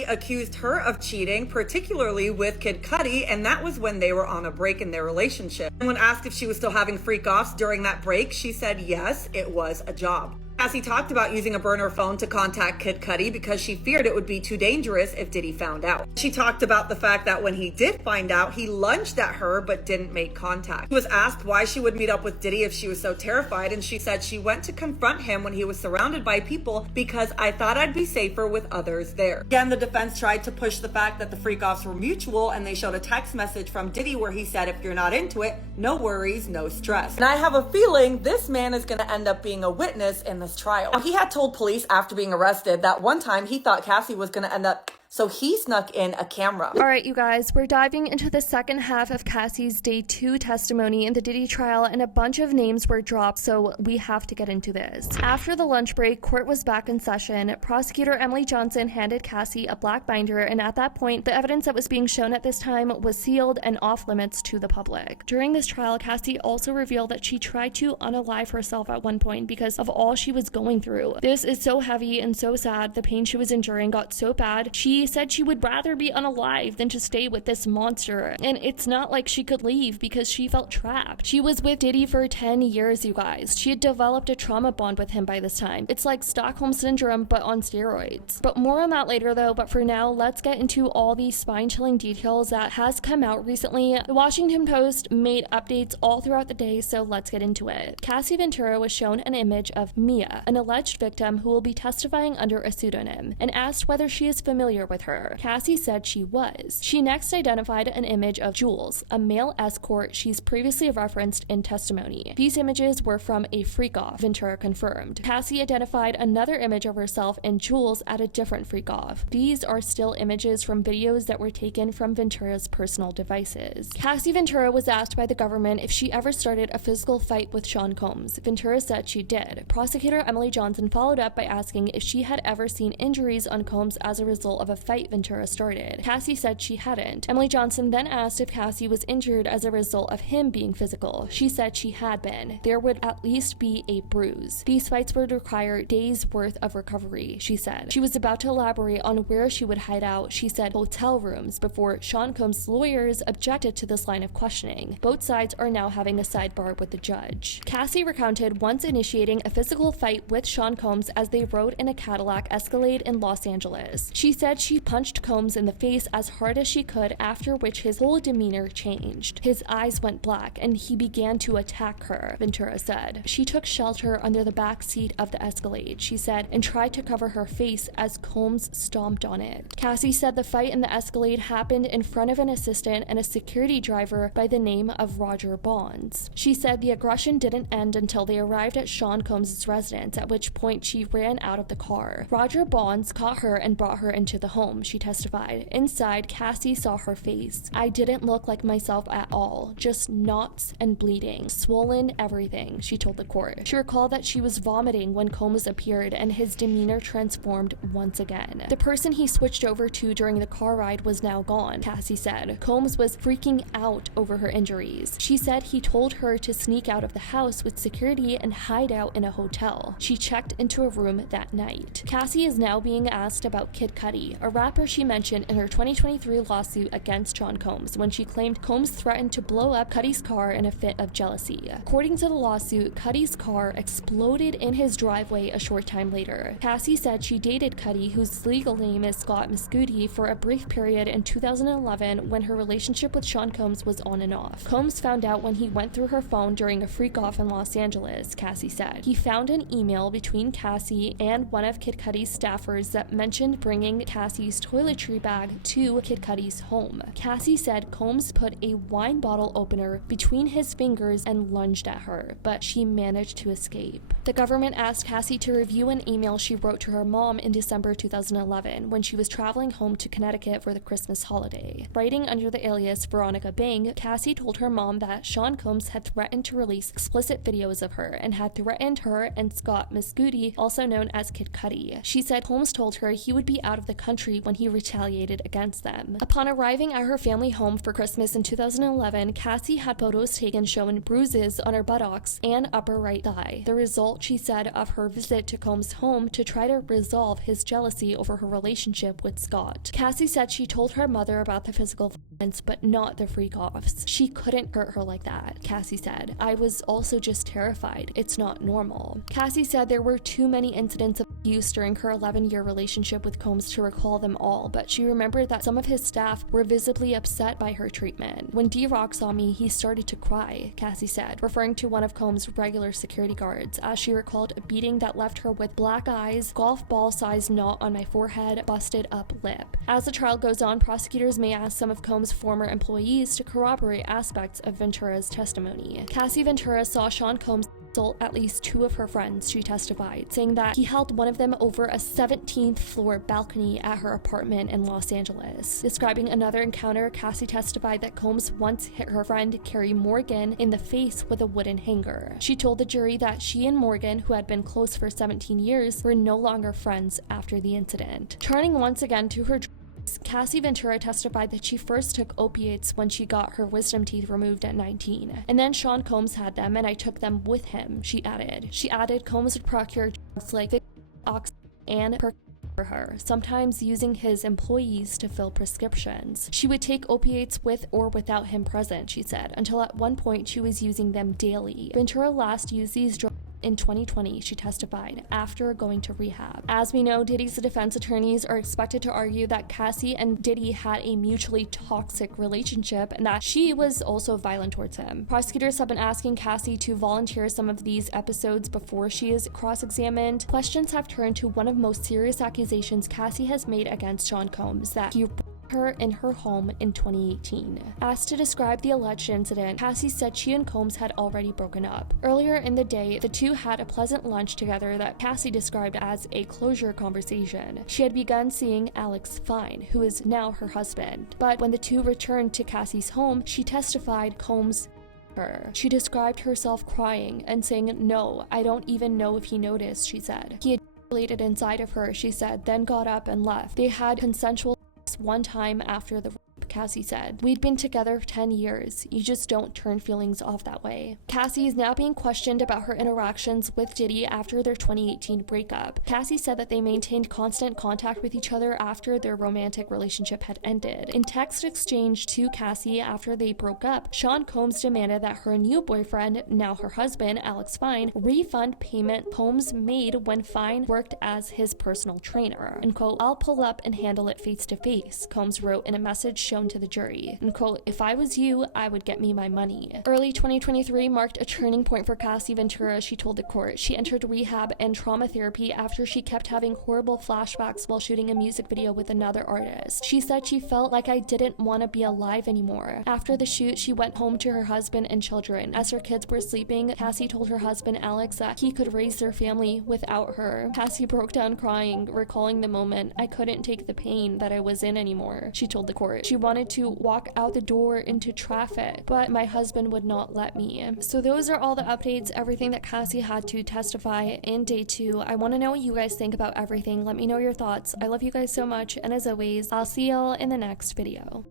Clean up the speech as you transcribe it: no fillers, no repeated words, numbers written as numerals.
He accused her of cheating, particularly with Kid Cudi, and that was when they were on a break in their relationship. And when asked if she was still having freak-offs during that break, she said yes, it was a job. Cassie talked about using a burner phone to contact Kid Cudi because she feared it would be too dangerous if Diddy found out. She talked about the fact that when he did find out, he lunged at her but didn't make contact. She was asked why she would meet up with Diddy if she was so terrified, and she said she went to confront him when he was surrounded by people because I thought I'd be safer with others there. Again, the defense tried to push the fact that the freak-offs were mutual, and they showed a text message from Diddy where he said, if you're not into it, no worries, no stress. And I have a feeling this man is going to end up being a witness in this trial. Now, he had told police after being arrested that one time he thought Cassie was going to end up, so he snuck in a camera. All right, you guys, we're diving into the second half of Cassie's Day 2 testimony in the Diddy trial, and a bunch of names were dropped, so we have to get into this. After the lunch break, court was back in session. Prosecutor Emily Johnson handed Cassie a black binder, and at that point, the evidence that was being shown at this time was sealed and off limits to the public. During this trial, Cassie also revealed that she tried to unalive herself at one point because of all she was going through. This is so heavy and so sad. The pain she was enduring got so bad. She said she would rather be unalive than to stay with this monster, and it's not like she could leave because she felt trapped. She was with Diddy for 10 years, you guys. She had developed a trauma bond with him by this time. It's like Stockholm Syndrome, but on steroids. But more on that later though, but for now, let's get into all these spine-chilling details that has come out recently. The Washington Post made updates all throughout the day, so let's get into it. Cassie Ventura was shown an image of Mia, an alleged victim who will be testifying under a pseudonym, and asked whether she is familiar with her. Cassie said she was. She next identified an image of Jules, a male escort she's previously referenced in testimony. These images were from a freak-off, Ventura confirmed. Cassie identified another image of herself and Jules at a different freak-off. These are still images from videos that were taken from Ventura's personal devices. Cassie Ventura was asked by the government if she ever started a physical fight with Sean Combs. Ventura said she did. Prosecutor Emily Johnson followed up by asking if she had ever seen injuries on Combs as a result of a fight Ventura started. Cassie said she hadn't. Emily Johnson then asked if Cassie was injured as a result of him being physical. She said she had been. There would at least be a bruise. These fights would require days worth of recovery, she said. She was about to elaborate on where she would hide out. She said hotel rooms before Sean Combs' lawyers objected to this line of questioning. Both sides are now having a sidebar with the judge. Cassie recounted once initiating a physical fight with Sean Combs as they rode in a Cadillac Escalade in Los Angeles. She said she punched Combs in the face as hard as she could, after which his whole demeanor changed. His eyes went black and he began to attack her, Ventura said. She took shelter under the back seat of the Escalade, she said, and tried to cover her face as Combs stomped on it. Cassie said the fight in the Escalade happened in front of an assistant and a security driver by the name of Roger Bonds. She said the aggression didn't end until they arrived at Sean Combs' residence, at which point she ran out of the car. Roger Bonds caught her and brought her into the home, she testified. Inside, Cassie saw her face. I didn't look like myself at all, just knots and bleeding, swollen everything, she told the court. She recalled that she was vomiting when Combs appeared and his demeanor transformed once again. The person he switched over to during the car ride was now gone, Cassie said. Combs was freaking out over her injuries. She said he told her to sneak out of the house with security and hide out in a hotel. She checked into a room that night. Cassie is now being asked about Kid Cudi, a rapper she mentioned in her 2023 lawsuit against Sean Combs when she claimed Combs threatened to blow up Cudi's car in a fit of jealousy. According to the lawsuit, Cudi's car exploded in his driveway a short time later. Cassie said she dated Cudi, whose legal name is Scott Mescudi, for a brief period in 2011 when her relationship with Sean Combs was on and off. Combs found out when he went through her phone during a freak-off in Los Angeles, Cassie said. He found an email between Cassie and one of Kid Cudi's staffers that mentioned bringing Cassie's toiletry bag to Kid Cudi's home. Cassie said Combs put a wine bottle opener between his fingers and lunged at her, but she managed to escape. The government asked Cassie to review an email she wrote to her mom in December 2011 when she was traveling home to Connecticut for the Christmas holiday. Writing under the alias Veronica Bang, Cassie told her mom that Sean Combs had threatened to release explicit videos of her and had threatened her and Scott Mescudi, also known as Kid Cudi. She said Combs told her he would be out of the country country when he retaliated against them. Upon arriving at her family home for Christmas in 2011, Cassie had photos taken showing bruises on her buttocks and upper right thigh. The result, she said, of her visit to Combs' home to try to resolve his jealousy over her relationship with Scott. Cassie said she told her mother about the physical violence, but not the freak-offs. She couldn't hurt her like that, Cassie said. I was also just terrified. It's not normal. Cassie said there were too many incidents of abuse during her 11-year relationship with Combs to recall them all, but she remembered that some of his staff were visibly upset by her treatment. When D-Rock saw me, he started to cry, Cassie said, referring to one of Combs' regular security guards, as she recalled a beating that left her with black eyes, golf ball-sized knot on my forehead, busted up lip. As the trial goes on, prosecutors may ask some of Combs' former employees to corroborate aspects of Ventura's testimony. Cassie Ventura saw Sean Combs assault at least 2 of her friends, she testified, saying that he held one of them over a 17th floor balcony at her apartment in Los Angeles. Describing another encounter, Cassie testified that Combs once hit her friend Carrie Morgan in the face with a wooden hanger. She told the jury that she and Morgan, who had been close for 17 years, were no longer friends after the incident. Turning once again to her Cassie Ventura testified that she first took opiates when she got her wisdom teeth removed at 19. And then Sean Combs had them and I took them with him, she added. She added Combs would procure drugs like Ox and Percocet for her, sometimes using his employees to fill prescriptions. She would take opiates with or without him present, she said, until at one point she was using them daily. Ventura last used these drugs in 2020, she testified, after going to rehab. As we know, Diddy's defense attorneys are expected to argue that Cassie and Diddy had a mutually toxic relationship and that she was also violent towards him. Prosecutors have been asking Cassie to volunteer some of these episodes before she is cross-examined. Questions have turned to one of the most serious accusations Cassie has made against Sean Combs, that he her in her home in 2018. Asked to describe the alleged incident, Cassie said she and Combs had already broken up. Earlier in the day, the two had a pleasant lunch together that Cassie described as a closure conversation. She had begun seeing Alex Fine, who is now her husband. But when the two returned to Cassie's home, she testified Combs her. She described herself crying and saying, "No, I don't even know if he noticed," she said. He ejaculated inside of her, she said, then got up and left. They had consensual one time after the rape, Cassie said. We'd been together for 10 years. You just don't turn feelings off that way. Cassie is now being questioned about her interactions with Diddy after their 2018 breakup. Cassie said that they maintained constant contact with each other after their romantic relationship had ended. In text exchange to Cassie after they broke up, Sean Combs demanded that her new boyfriend, now her husband, Alex Fine, refund payment Combs made when Fine worked as his personal trainer. And quote, "I'll pull up and handle it face to face," Combs wrote in a message shown to the jury. And quote, "If I was you, I would get me my money." Early 2023 marked a turning point for Cassie Ventura, she told the court. She entered rehab and trauma therapy after she kept having horrible flashbacks while shooting a music video with another artist. She said she felt like I didn't want to be alive anymore. After the shoot, she went home to her husband and children. As her kids were sleeping, Cassie told her husband Alex that he could raise their family without her. Cassie broke down crying, recalling the moment. "I couldn't take the pain that I was in anymore," she told the court. She wanted to walk out the door into traffic, but my husband would not let me. So those are all the updates, everything that Cassie had to testify in day 2. I want to know what you guys think about everything. Let me know your thoughts. I love you guys so much, and as always, I'll see y'all in the next video.